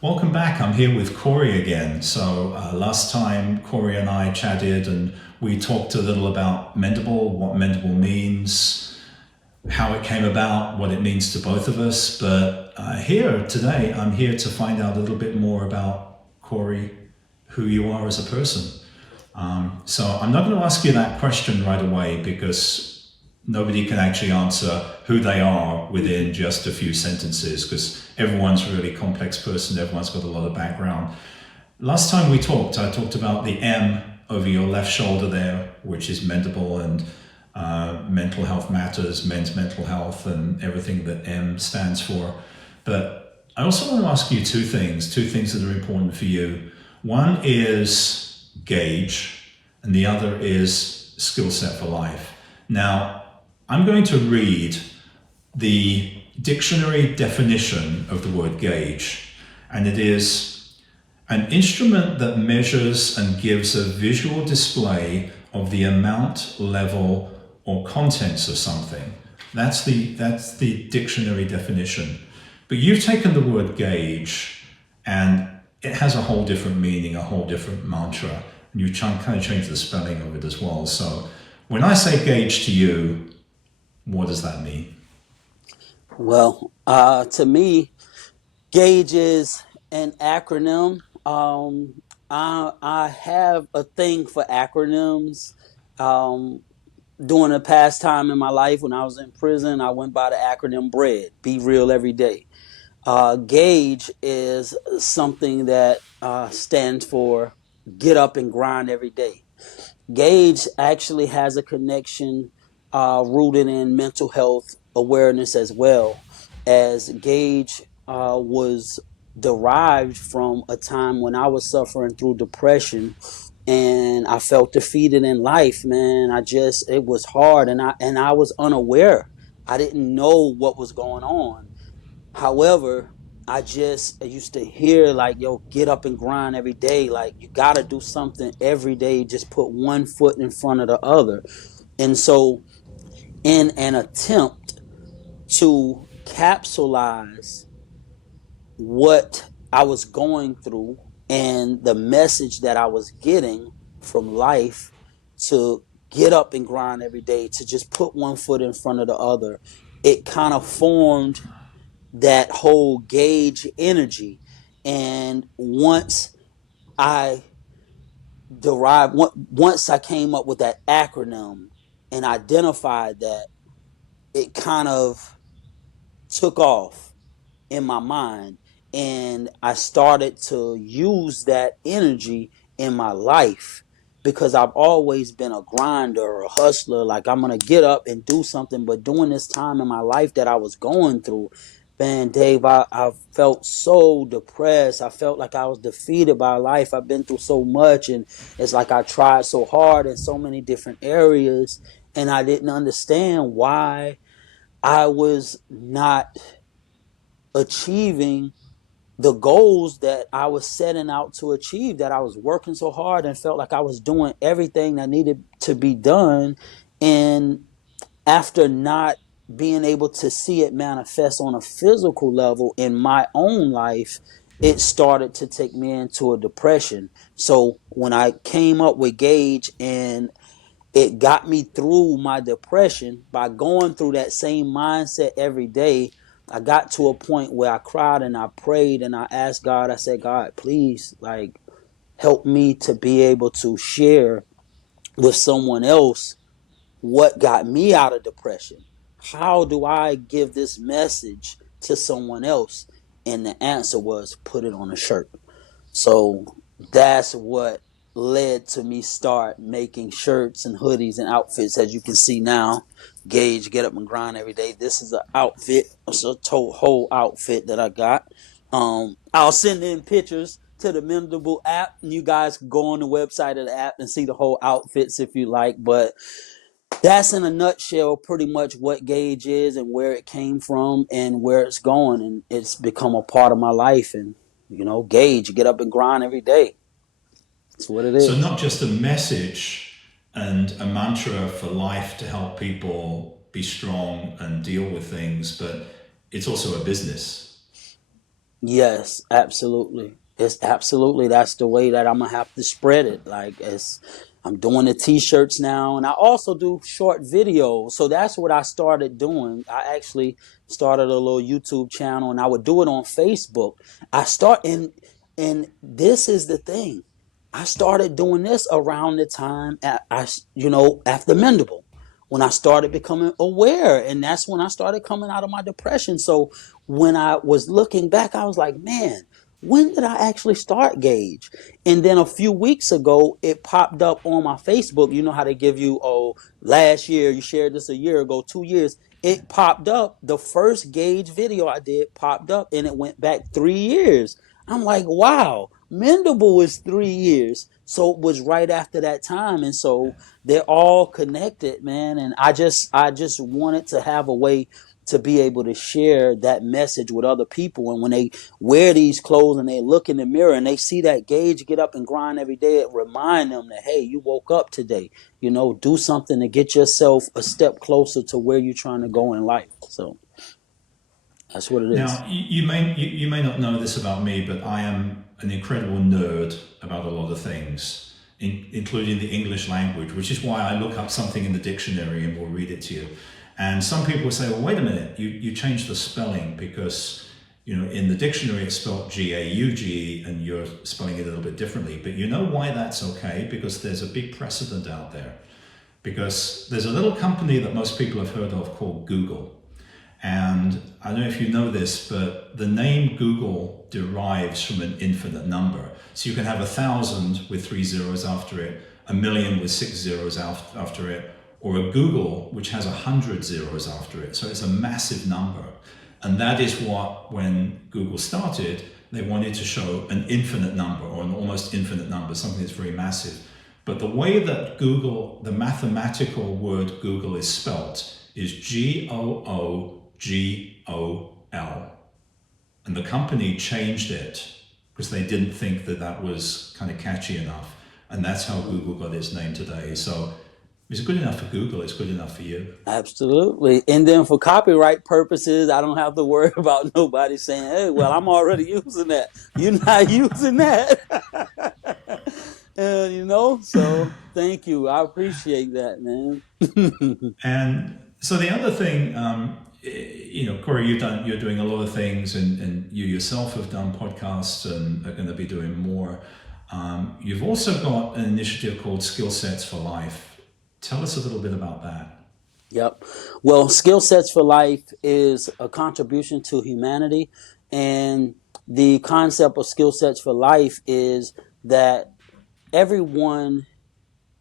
Welcome back. I'm here with Corey again. Last time Corey and I chatted and we talked a little about Mendable, what Mendable means, how it came about, what it means to both of us. But here today, I'm here to find out a little bit more about Corey, who you are as a person. So I'm not going to ask you that question right away because nobody can actually answer who they are within just a few sentences because everyone's a really complex person, everyone's got a lot of background. Last time we talked, I talked about the M over your left shoulder there, which is Mendable and mental health matters, men's mental health, and everything that M stands for. But I also want to ask you two things that are important for you. One is gauge, and the other is skill set for life. Now, I'm going to read the dictionary definition of the word gauge, and it is an instrument that measures and gives a visual display of the amount, level, or contents of something. That's the dictionary definition. But you've taken the word gauge and it has a whole different meaning, a whole different mantra. And you kind of changed the spelling of it as well. So when I say gauge to you, what does that mean? Well, to me, GAGE is an acronym. I have a thing for acronyms. Um, During a past time in my life when I was in prison, I went by the acronym BREAD, Be Real Every Day. GAGE is something that stands for Get Up and Grind Every Day. GAGE actually has a connection rooted in mental health awareness as well, as GAGE was derived from a time when I was suffering through depression and I felt defeated in life, man. It was hard and I was unaware. I didn't know what was going on. However, I used to hear like, yo, get up and grind every day. Like, you got to do something every day. Just put one foot in front of the other. And so, in an attempt to capsulize what I was going through and the message that I was getting from life, to get up and grind every day, to just put one foot in front of the other, it kind of formed that whole gauge energy. And I once I came up with that acronym and identified that, it kind of took off in my mind. And I started to use that energy in my life because I've always been a grinder or a hustler. Like, I'm going to get up and do something. But during this time in my life that I was going through, man, Dave, I felt so depressed. I felt like I was defeated by life. I've been through so much. And it's like I tried so hard in so many different areas. And I didn't understand why I was not achieving the goals that I was setting out to achieve, that I was working so hard and felt like I was doing everything that needed to be done. And after not being able to see it manifest on a physical level in my own life, it started to take me into a depression. So when I came up with Gage, and it got me through my depression by going through that same mindset every day. I got to a point where I cried and I prayed and I asked God, I said, God, please, like, help me to be able to share with someone else what got me out of depression. How do I give this message to someone else? And the answer was, put it on a shirt. So that's what led to me start making shirts and hoodies and outfits. As you can see now, Gage, get up and grind every day. This is an outfit. It's a whole outfit that I got. I'll send in pictures to the Mendable app, and you guys can go on the website of the app and see the whole outfits if you like. But that's in a nutshell pretty much what Gage is and where it came from and where it's going. And it's become a part of my life. And, Gage, get up and grind every day. That's what it So is. not just a message and a mantra for life to help people be strong and deal with things, but it's also a business. Yes, absolutely. It's absolutely that's the way that I'm gonna have to spread it. Like it's I'm doing the t-shirts now and I also do short videos. So that's what I started doing. I actually started a little YouTube channel and I would do it on Facebook. I start and this is the thing. I started doing this around the time after Mendable when I started becoming aware. And that's when I started coming out of my depression. So when I was looking back, I was like, man, when did I actually start Gage? And then a few weeks ago, it popped up on my Facebook. You know how they give you, oh, last year, you shared this a year ago, 2 years. It popped up. The first Gage video I did popped up and it went back 3 years. I'm like, wow, Mendable is 3 years. So it was right after that time. And so they're all connected, man. And I just wanted to have a way to be able to share that message with other people. And when they wear these clothes and they look in the mirror and they see that Gage get up and grind every day, it remind them that, hey, you woke up today. Do something to get yourself a step closer to where you're trying to go in life. So that's what it is. Now, you may not know this about me, but I am an incredible nerd about a lot of things, including the English language, which is why I look up something in the dictionary and will read it to you. And some people will say, "Well, wait a minute, you changed the spelling because in the dictionary it's spelled Gauge, and you're spelling it a little bit differently." But you know why that's okay? Because there's a big precedent out there. Because there's a little company that most people have heard of called Google. And I don't know if you know this, but the name Google derives from an infinite number. So you can have 1,000 with 3 zeros after it, 1,000,000 with 6 zeros after it, or a Google which has 100 zeros after it. So it's a massive number. And that is what, when Google started, they wanted to show an infinite number or an almost infinite number, something that's very massive. But the way that Google, the mathematical word Google is spelt is Googol. And the company changed it because they didn't think that that was kind of catchy enough. And that's how Google got its name today. So if it's good enough for Google, it's good enough for you. Absolutely. And then for copyright purposes, I don't have to worry about nobody saying, hey, well, I'm already using that. You're not using that. So thank you. I appreciate that, man. And so the other thing, Corey, you're doing a lot of things, and you yourself have done podcasts and are going to be doing more. You've also got an initiative called Skill Sets for Life. Tell us a little bit about that. Yep. Well, Skill Sets for Life is a contribution to humanity. And the concept of Skill Sets for Life is that everyone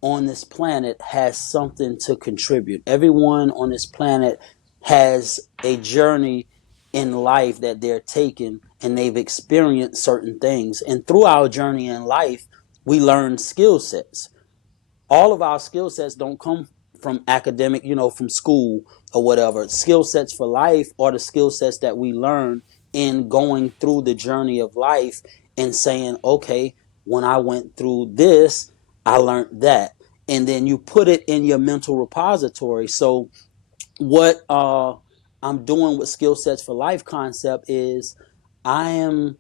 on this planet has something to contribute. Everyone on this planet has a journey in life that they're taking, and they've experienced certain things. And through our journey in life, we learn skill sets. All of our skill sets don't come from academic, from school or whatever. Skill sets for life are the skill sets that we learn in going through the journey of life and saying, okay, when I went through this, I learned that. And then you put it in your mental repository. So what I'm doing with Skill Sets for Life concept is I am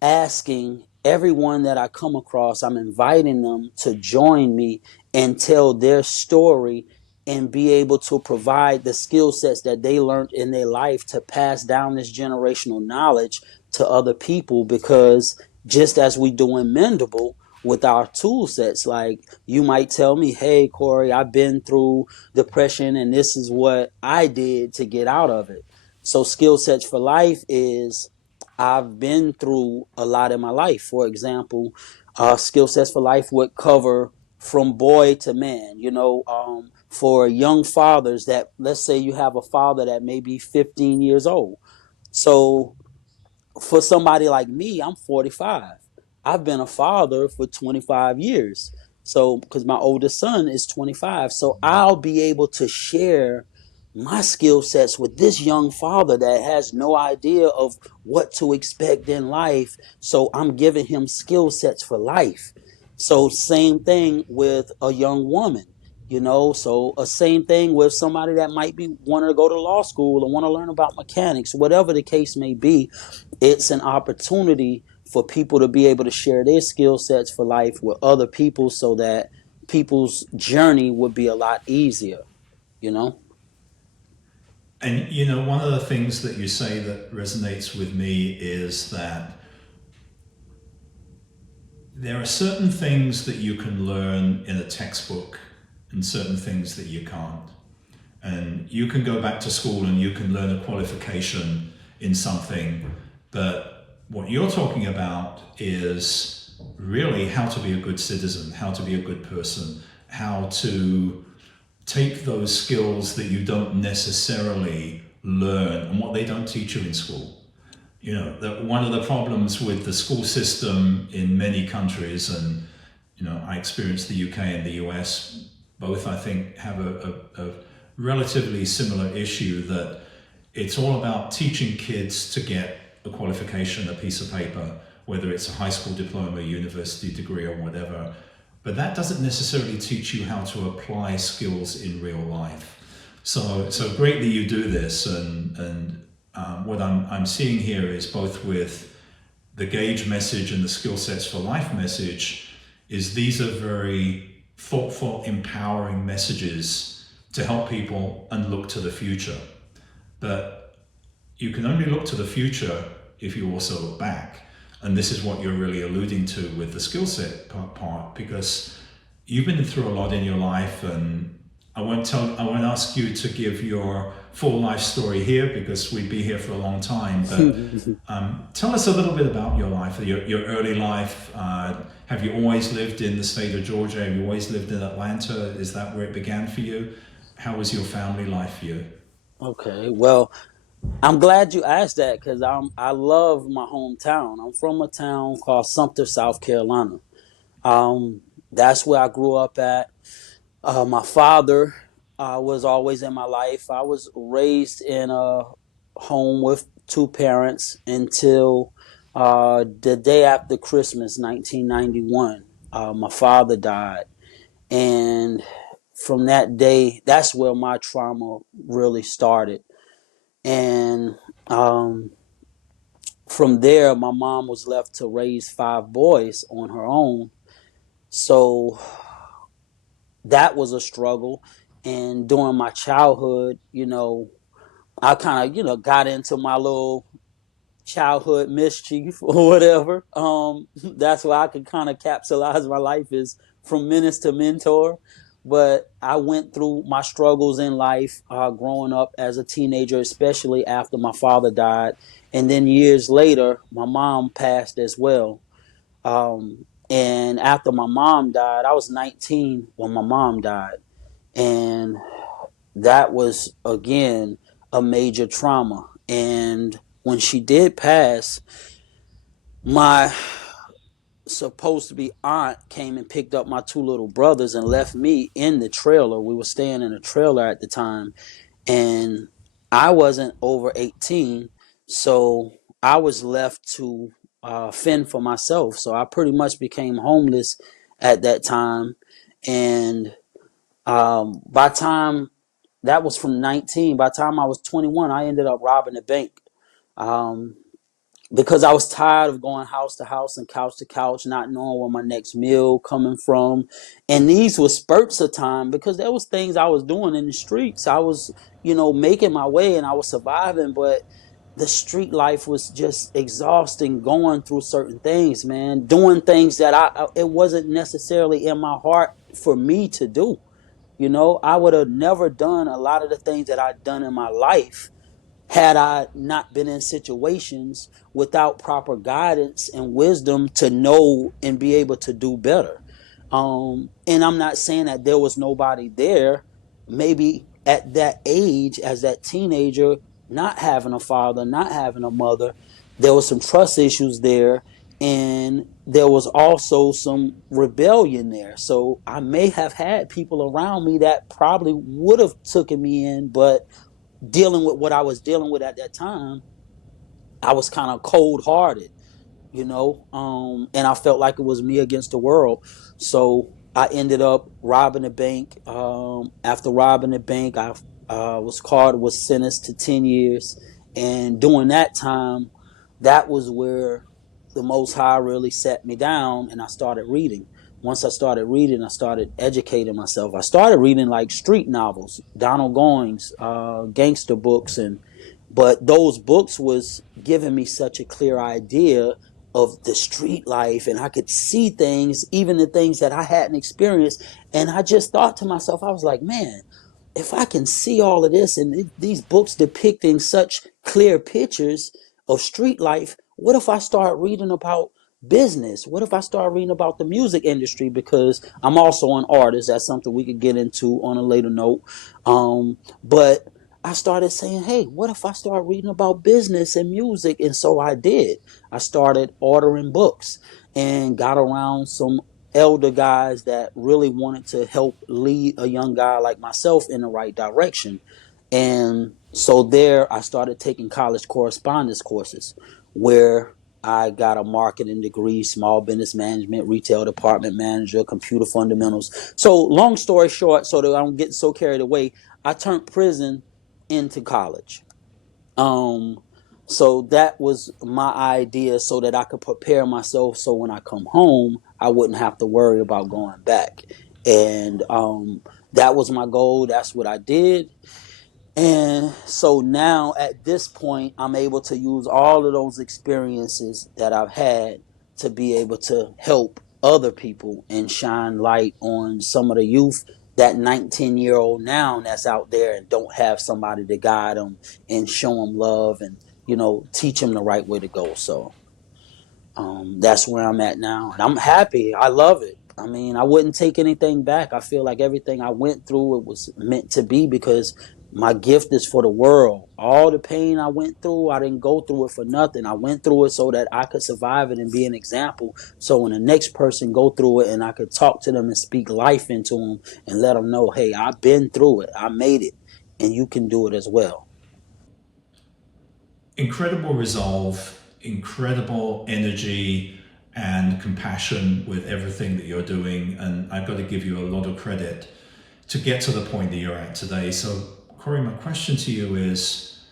asking everyone that I come across, I'm inviting them to join me and tell their story and be able to provide the skill sets that they learned in their life to pass down this generational knowledge to other people. Because just as we do in Mendable with our tool sets, like you might tell me, hey, Corey, I've been through depression and this is what I did to get out of it. So Skill Sets for Life is I've been through a lot in my life. For example, Skill Sets for Life would cover from boy to man, for young fathers that, let's say you have a father that may be 15 years old. So for somebody like me, I'm 45. I've been a father for 25 years. So, because my oldest son is 25. So I'll be able to share my skill sets with this young father that has no idea of what to expect in life. So I'm giving him skill sets for life. So same thing with a young woman. So a same thing with somebody that might be wanting to go to law school or want to learn about mechanics, whatever the case may be. It's an opportunity for people to be able to share their skill sets for life with other people so that people's journey would be a lot easier, you know? And you know, one of the things that you say that resonates with me is that there are certain things that you can learn in a textbook and certain things that you can't. And you can go back to school and you can learn a qualification in something, but what you're talking about is really how to be a good citizen, how to be a good person, how to take those skills that you don't necessarily learn and what they don't teach you in school. You know, that one of the problems with the school system in many countries, and you know, I experienced the UK and the US, both I think have a relatively similar issue, that it's all about teaching kids to get a qualification, a piece of paper, whether it's a high school diploma, university degree, or whatever. But that doesn't necessarily teach you how to apply skills in real life. So great that you do this, and what I'm seeing here is both with the Gauge message and the Skill Sets for Life message, is these are very thoughtful, empowering messages to help people and look to the future. But you can only look to the future if you also look back. And this is what you're really alluding to with the skill set part, because you've been through a lot in your life, and I won't ask you to give your full life story here because we'd be here for a long time. But tell us a little bit about your life, your early life. Have you always lived in the state of Georgia? Have you always lived in Atlanta? Is that where it began for you? How was your family life for you? Okay, well, I'm glad you asked that because I love my hometown. I'm from a town called Sumter, South Carolina. That's where I grew up at. My father was always in my life. I was raised in a home with two parents until the day after Christmas, 1991. My father died. And from that day, that's where my trauma really started. And from there, my mom was left to raise five boys on her own. So that was a struggle. And during my childhood, I kind of, got into my little childhood mischief or whatever. That's why I could kind of capsulize my life is from menace to mentor. But I went through my struggles in life growing up as a teenager, especially after my father died. And then years later, my mom passed as well. And after my mom died, I was 19 when my mom died. And that was, again, a major trauma. And when she did pass, my supposed to be aunt came and picked up my two little brothers and left me in the trailer. We were staying in a trailer at the time, and I wasn't over 18, so I was left to fend for myself. So I pretty much became homeless at that time, and by time that was from 19, by the time I was 21, I ended up robbing a bank. Um, because I was tired of going house to house and couch to couch, not knowing where my next meal coming from. And these were spurts of time because there was things I was doing in the streets. I was, making my way and I was surviving, but the street life was just exhausting going through certain things, man, doing things that it wasn't necessarily in my heart for me to do. I would have never done a lot of the things that I'd done in my life had I not been in situations without proper guidance and wisdom to know and be able to do better. And I'm not saying that there was nobody there. Maybe at that age, as that teenager, not having a father, not having a mother, there was some trust issues there. And there was also some rebellion there. So I may have had people around me that probably would have taken me in, but dealing with what I was dealing with at that time, I was kind of cold hearted, and I felt like it was me against the world. So I ended up robbing a bank. After robbing the bank, I was caught, was sentenced to 10 years. And during that time, that was where the Most High really set me down and I started reading. Once I started reading, I started educating myself. I started reading like street novels, Donald Goines, gangster books, and but those books was giving me such a clear idea of the street life, and I could see things, even the things that I hadn't experienced. And I just thought to myself, I was like, man, if I can see all of this and these books depicting such clear pictures of street life, what if I start reading about business? What if I start reading about the music industry? Because I'm also an artist. That's something we could get into on a later note. But I started saying, hey, what if I start reading about business and music? And so I did. I started ordering books and got around some elder guys that really wanted to help lead a young guy like myself in the right direction. And so there I started taking college correspondence courses where I got a marketing degree, small business management, retail department manager, computer fundamentals. So long story short, so that I don't get so carried away, I turned prison into college. Um, so that was my idea so that I could prepare myself so when I come home, I wouldn't have to worry about going back. And that was my goal. That's what I did. And so now at this point, I'm able to use all of those experiences that I've had to be able to help other people and shine light on some of the youth, that 19-year-old now that's out there and don't have somebody to guide them and show them love and, teach them the right way to go. So that's where I'm at now. And I'm happy. I love it. I mean, I wouldn't take anything back. I feel like everything I went through, it was meant to be because my gift is for the world. All the pain I went through, I didn't go through it for nothing. I went through it so that I could survive it and be an example. So when the next person go through it and I could talk to them and speak life into them and let them know, hey, I've been through it. I made it and you can do it as well. Incredible resolve, incredible energy and compassion with everything that you're doing. And I've got to give you a lot of credit to get to the point that you're at today. So, Corey, my question to you is,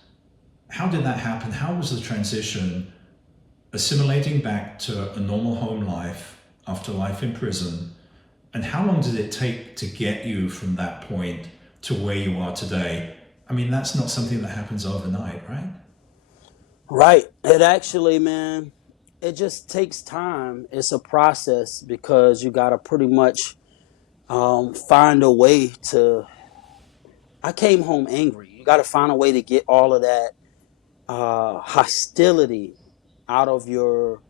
how did that happen? How was the transition assimilating back to a normal home life after life in prison? And how long did it take to get you from that point to where you are today? I mean, that's not something that happens overnight, right? Right. It actually, man, it just takes time. It's a process because you got to pretty much find a way to. I came home angry. You got to find a way to get all of that hostility out of your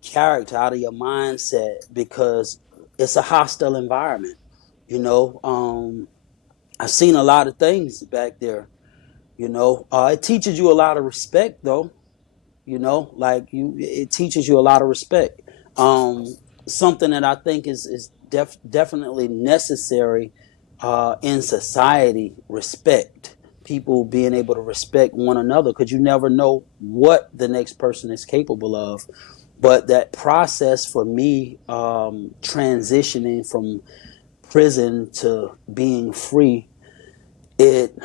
character, out of your mindset, because it's a hostile environment. I've seen a lot of things back there. It teaches you a lot of respect, though. Like it teaches you a lot of respect. Um, Something that I think is definitely necessary in society, respect. People being able to respect one another because you never know what the next person is capable of. But that process for me, transitioning from prison to being free, it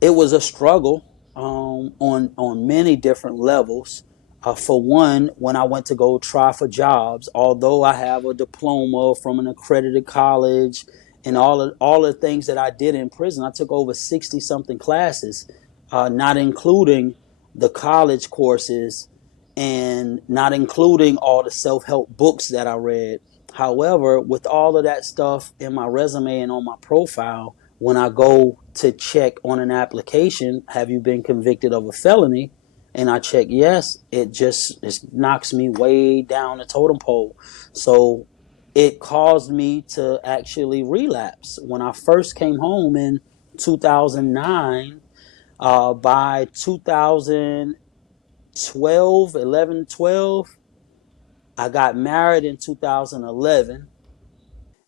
it was a struggle on many different levels. For one, when I went to go try for jobs, although I have a diploma from an accredited college and all the things that I did in prison, I took over 60 something classes, not including the college courses and not including all the self help books that I read. However, with all of that stuff in my resume and on my profile, when I go to check on an application, have you been convicted of a felony? And I check yes, it knocks me way down the totem pole. So it caused me to actually relapse. When I first came home in 2009, by 2012, 11, 12, I got married in 2011.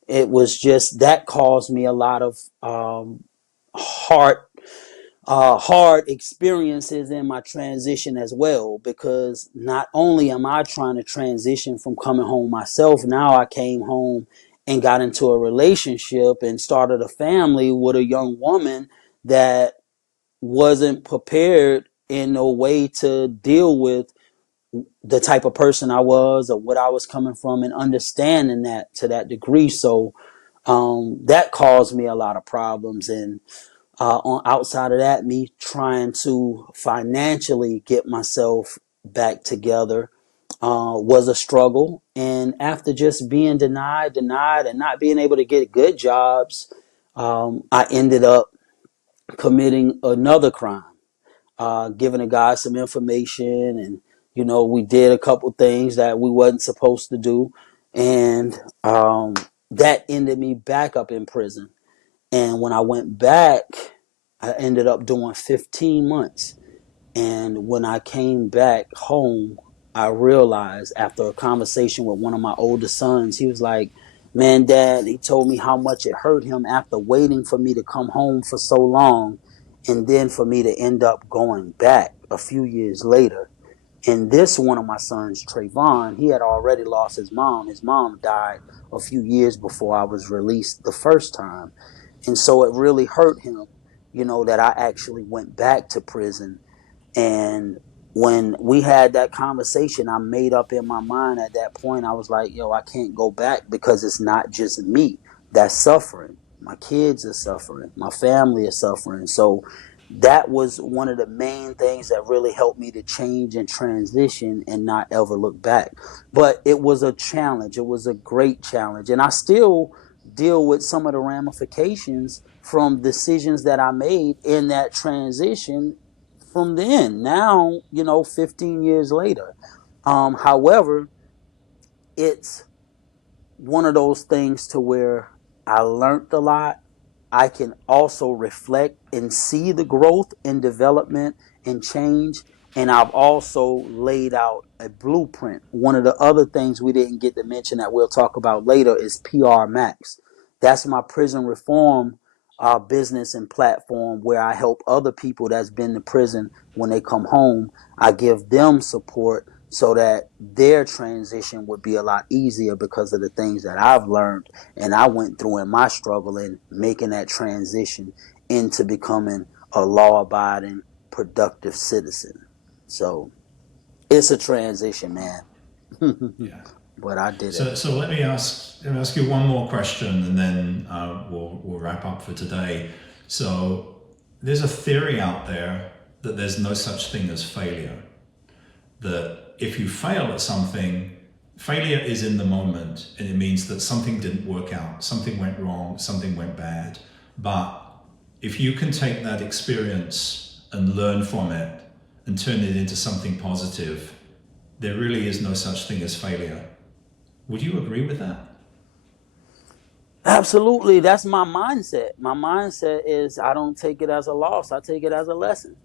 It was just that caused me a lot of heart. hard experiences in my transition as well, because not only am I trying to transition from coming home myself, now I came home and got into a relationship and started a family with a young woman that wasn't prepared in no way to deal with the type of person I was or what I was coming from, and understanding that to that degree. So that caused me a lot of problems. And on outside of that, me trying to financially get myself back together was a struggle. And after just being denied, and not being able to get good jobs, I ended up committing another crime, giving a guy some information, and we did a couple things that we wasn't supposed to do, and that ended me back up in prison. And when I went back, I ended up doing 15 months. And when I came back home, I realized, after a conversation with one of my oldest sons, he was like, "Man, Dad," he told me how much it hurt him after waiting for me to come home for so long, and then for me to end up going back a few years later. And this one of my sons, Trayvon, he had already lost his mom. His mom died a few years before I was released the first time. And so it really hurt him, that I actually went back to prison. And when we had that conversation, I made up in my mind at that point, I was like, yo, I can't go back, because it's not just me that's suffering. My kids are suffering. My family is suffering. So that was one of the main things that really helped me to change and transition and not ever look back. But it was a challenge. It was a great challenge. And I still deal with some of the ramifications from decisions that I made in that transition from then. Now, 15 years later. However, it's one of those things to where I learned a lot. I can also reflect and see the growth and development and change. And I've also laid out a blueprint. One of the other things we didn't get to mention that we'll talk about later is PR Max. That's my prison reform business and platform, where I help other people that's been to prison. When they come home, I give them support so that their transition would be a lot easier, because of the things that I've learned and I went through in my struggle in making that transition into becoming a law-abiding, productive citizen. So it's a transition, man. Yeah. But I did it. So let me ask you one more question, and then we'll wrap up for today. So there's a theory out there that there's no such thing as failure. That if you fail at something, failure is in the moment, and it means that something didn't work out, something went wrong, something went bad. But if you can take that experience and learn from it and turn it into something positive, there really is no such thing as failure. Would you agree with that? Absolutely. That's my mindset. My mindset is, I don't take it as a loss. I take it as a lesson.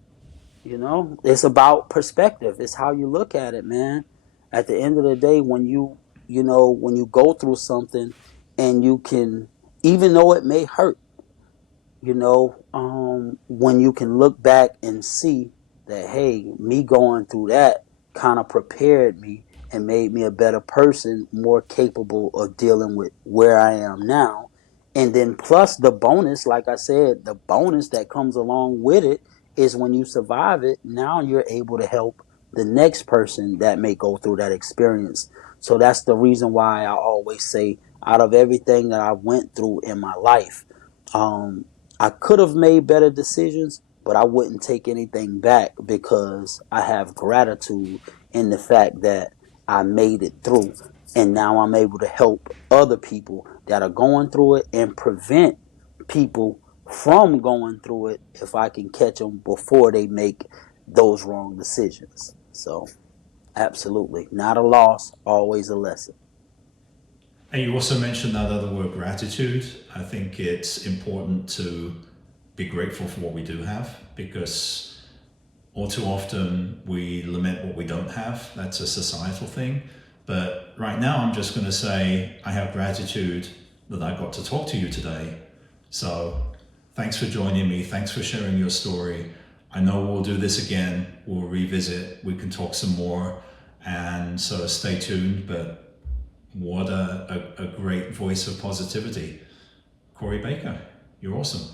It's about perspective. It's how you look at it, man. At the end of the day, when you go through something, and you can, even though it may hurt, when you can look back and see that, hey, me going through that kind of prepared me and made me a better person, more capable of dealing with where I am now. And then plus the bonus, like I said, the bonus that comes along with it is, when you survive it, now you're able to help the next person that may go through that experience. So that's the reason why I always say, out of everything that I went through in my life, um, I could have made better decisions, but I wouldn't take anything back, because I have gratitude in the fact that I made it through. And now I'm able to help other people that are going through it, and prevent people from going through it if I can catch them before they make those wrong decisions. So, absolutely. Not a loss, always a lesson. And you also mentioned that other word, gratitude. I think it's important to be grateful for what we do have, because all too often we lament what we don't have. That's a societal thing. But right now, I'm just going to say I have gratitude that I got to talk to you today. So Thanks for joining me. Thanks for sharing your story. I know we'll do this again. We'll revisit. We can talk some more. And so stay tuned. But what a great voice of positivity. Corey Baker, you're awesome.